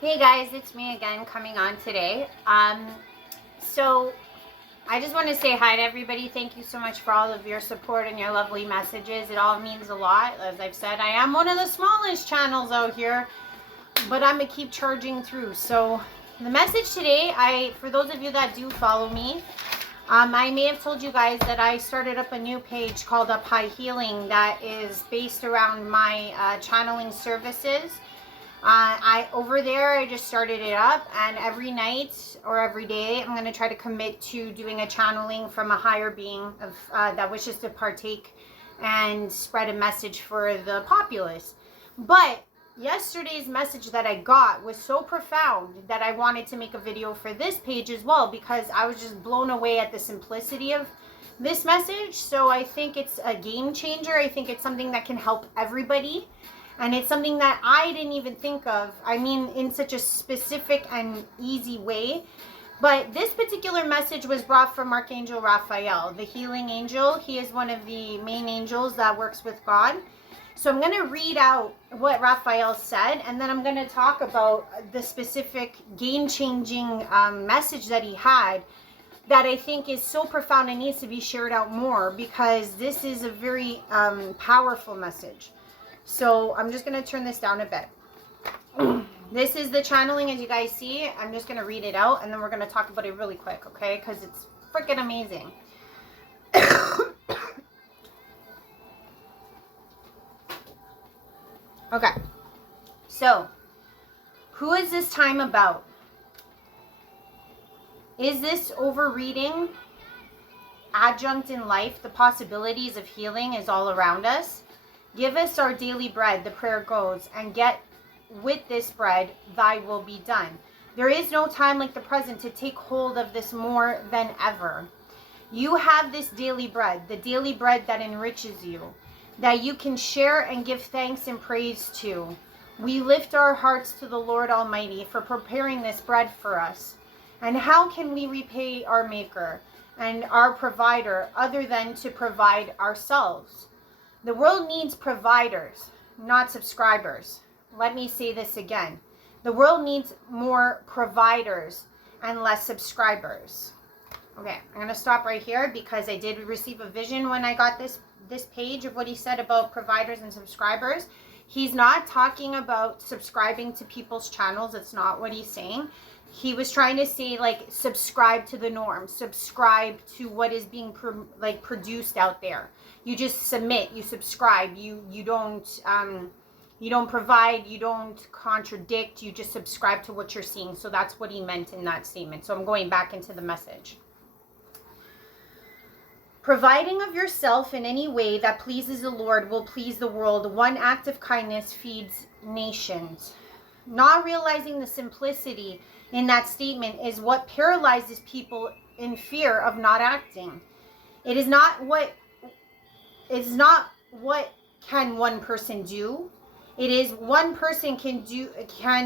Hey guys, it's me again coming on today. So I just want to say hi to everybody. Thank you so much for all of your support and your lovely messages. It all means a lot. As I've said, I am one of the smallest channels out here, but I'm gonna keep charging through. So the message today, for those of you that do follow me, I may have told you guys that I started up a new page called Up High Healing that is based around my channeling services. Over there, I just started it up, and every night or every day, I'm going to try to commit to doing a channeling from a higher being that wishes to partake and spread a message for the populace. But yesterday's message that I got was so profound that I wanted to make a video for this page as well, because I was just blown away at the simplicity of this message. So I think it's a game changer. I think it's something that can help everybody. And it's something that I didn't even think of. I mean, in such a specific and easy way. But this particular message was brought from Archangel Raphael, the healing angel. He is one of the main angels that works with God. So I'm going to read out what Raphael said, and then I'm going to talk about the specific game-changing message that he had that I think is so profound and needs to be shared out more, because this is a very powerful message. So I'm just going to turn this down a bit. This is the channeling, as you guys see. I'm just going to read it out, and then we're going to talk about it really quick, okay? Because it's freaking amazing. Okay. So, who is this time about? Is this overreading? Adjunct in life? The possibilities of healing is all around us. Give us our daily bread, the prayer goes, and get with this bread, thy will be done. There is no time like the present to take hold of this more than ever. You have this daily bread, the daily bread that enriches you, that you can share and give thanks and praise to. We lift our hearts to the Lord Almighty for preparing this bread for us. And how can we repay our Maker and our provider other than to provide ourselves? The world needs providers, not subscribers. Let me say this again. The world needs more providers and less subscribers. Okay, I'm going to stop right here because I did receive a vision when I got this page of what he said about providers and subscribers. He's not talking about subscribing to people's channels. It's not what he's saying. He was trying to say, like, subscribe to the norm, subscribe to what is being produced out there. You just submit, you subscribe, you don't provide, you don't contradict, you just subscribe to what you're seeing. So that's what he meant in that statement. So I'm going back into the message. Providing of yourself in any way that pleases the Lord will please the world. One act of kindness feeds nations. Not realizing the simplicity in that statement is what paralyzes people in fear of not acting. It is not what can one person do. It is one person can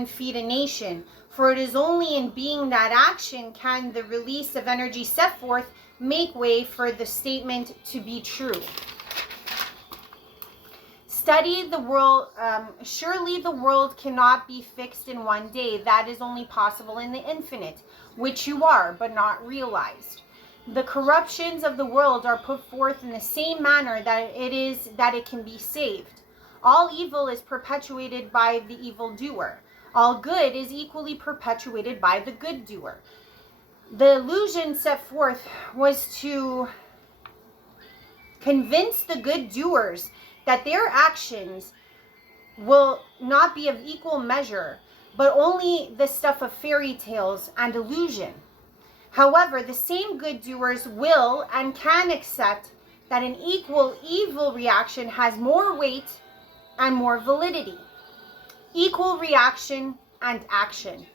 feed a nation. For it is only in being that action can the release of energy set forth make way for the statement to be true. Study the world. Surely the world cannot be fixed in one day. That is only possible in the infinite, which you are, but not realized. The corruptions of the world are put forth in the same manner that it can be saved. All evil is perpetuated by the evildoer. All good is equally perpetuated by the good doer. The illusion set forth was to convince the good doers that their actions will not be of equal measure, but only the stuff of fairy tales and illusion. However, the same good doers will and can accept that an equal evil reaction has more weight and more validity. Equal reaction and action.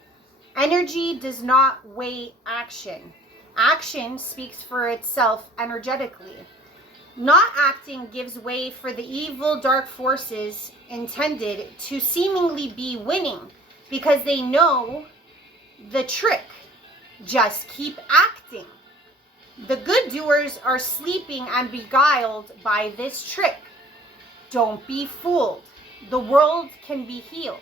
Energy does not weigh action. Action speaks for itself energetically. Not acting gives way for the evil dark forces intended to seemingly be winning because they know the trick. Just keep acting. The good doers are sleeping and beguiled by this trick. Don't be fooled. The world can be healed.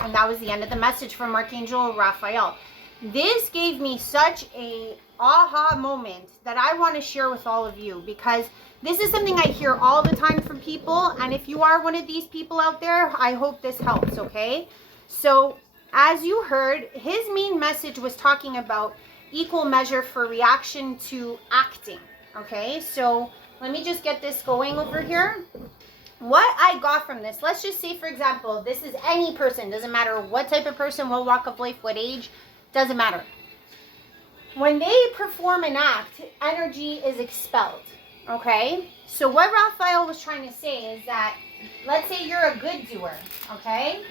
And that was the end of the message from Archangel Raphael. This gave me such a aha moment that I want to share with all of you, because this is something I hear all the time from people. And if you are one of these people out there, I hope this helps, okay? So as you heard, his main message was talking about equal measure for reaction to acting, okay? So let me just get this going over here. What I got from this, let's just say, for example, this is any person, doesn't matter what type of person, what walk of life, what age, doesn't matter. When they perform an act, energy is expelled, okay? So what Raphael was trying to say is that, let's say you're a good doer, okay?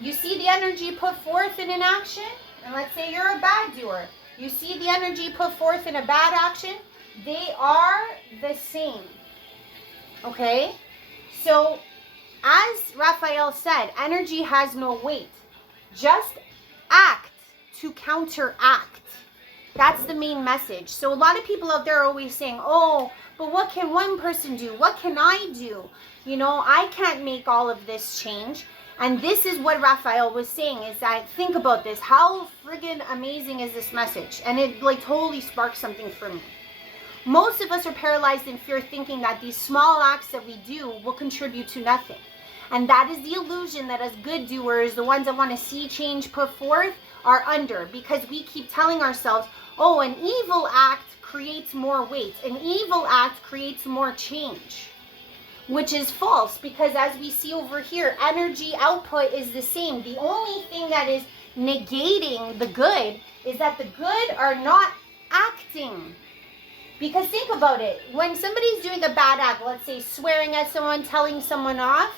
You see the energy put forth in an action, and let's say you're a bad doer. You see the energy put forth in a bad action, they are the same, okay? So, as Raphael said, energy has no weight. Just act to counteract. That's the main message. So a lot of people out there are always saying, oh, but what can one person do? What can I do? You know, I can't make all of this change. And this is what Raphael was saying, is that, think about this. How friggin' amazing is this message? And it like totally sparked something for me. Most of us are paralyzed in fear, thinking that these small acts that we do will contribute to nothing. And that is the illusion that as good doers, the ones that want to see change put forth, are under, because we keep telling ourselves, oh, an evil act creates more weight. An evil act creates more change, which is false, because as we see over here, energy output is the same. The only thing that is negating the good is that the good are not acting. Because think about it, when somebody's doing a bad act, let's say swearing at someone, telling someone off,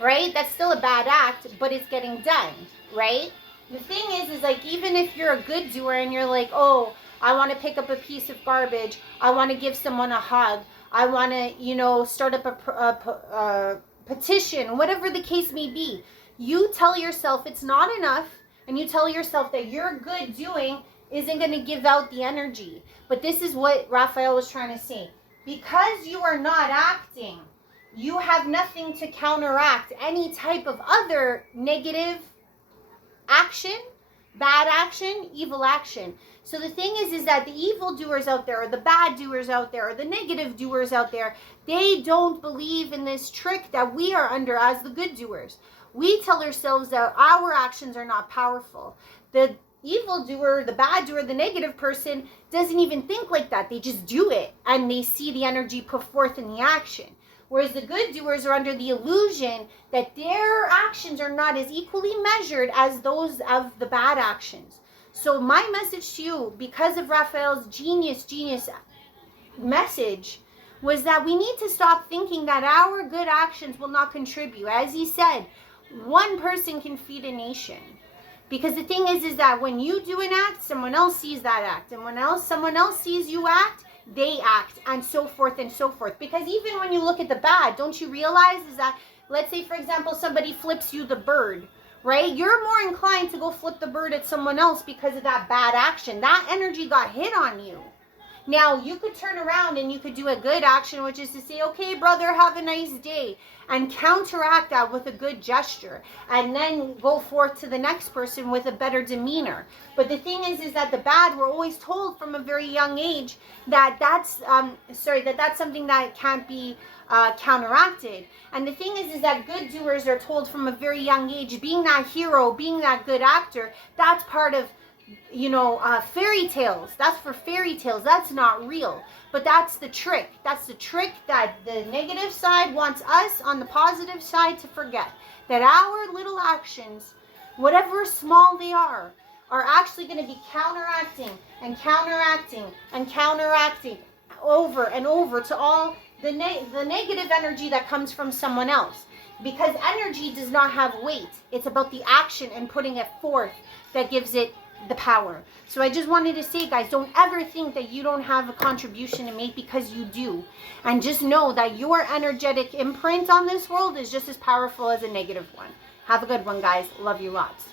right? That's still a bad act, but it's getting done, right? The thing is like, even if you're a good doer and you're like, oh, I want to pick up a piece of garbage, I want to give someone a hug, I want to, you know, start up a petition, whatever the case may be, you tell yourself it's not enough, and you tell yourself that your good doing isn't going to give out the energy. But this is what Raphael was trying to say. Because you are not acting, you have nothing to counteract any type of other negative action, bad action, evil action. So the thing is that the evil doers out there, or the bad doers out there, or the negative doers out there, they don't believe in this trick that we are under as the good doers. We tell ourselves that our actions are not powerful. The evil doer, the bad doer, the negative person doesn't even think like that. They just do it, and they see the energy put forth in the action. Whereas the good doers are under the illusion that their actions are not as equally measured as those of the bad actions. So my message to you, because of Raphael's genius message, was that we need to stop thinking that our good actions will not contribute. As he said, one person can feed a nation. Because the thing is that when you do an act, someone else sees that act. And when someone else sees you act, they act, and so forth and so forth. Because even when you look at the bad, don't you realize is that, let's say, for example, somebody flips you the bird, right? You're more inclined to go flip the bird at someone else because of that bad action. That energy got hit on you. Now, you could turn around and you could do a good action, which is to say, okay, brother, have a nice day, and counteract that with a good gesture, and then go forth to the next person with a better demeanor. But the thing is that the bad, we're always told from a very young age that that's something that can't be counteracted. And the thing is that good doers are told from a very young age, being that hero, being that good actor, that's part of, you know, fairy tales. That's for fairy tales. That's not real. But that's the trick. That's the trick that the negative side wants us on the positive side to forget. That our little actions, whatever small they are actually going to be counteracting and counteracting and counteracting over and over to all the negative energy that comes from someone else. Because energy does not have weight. It's about the action and putting it forth that gives it the power. So I just wanted to say, guys, don't ever think that you don't have a contribution to make, because you do. And just know that your energetic imprint on this world is just as powerful as a negative one. Have a good one, guys. Love you lots.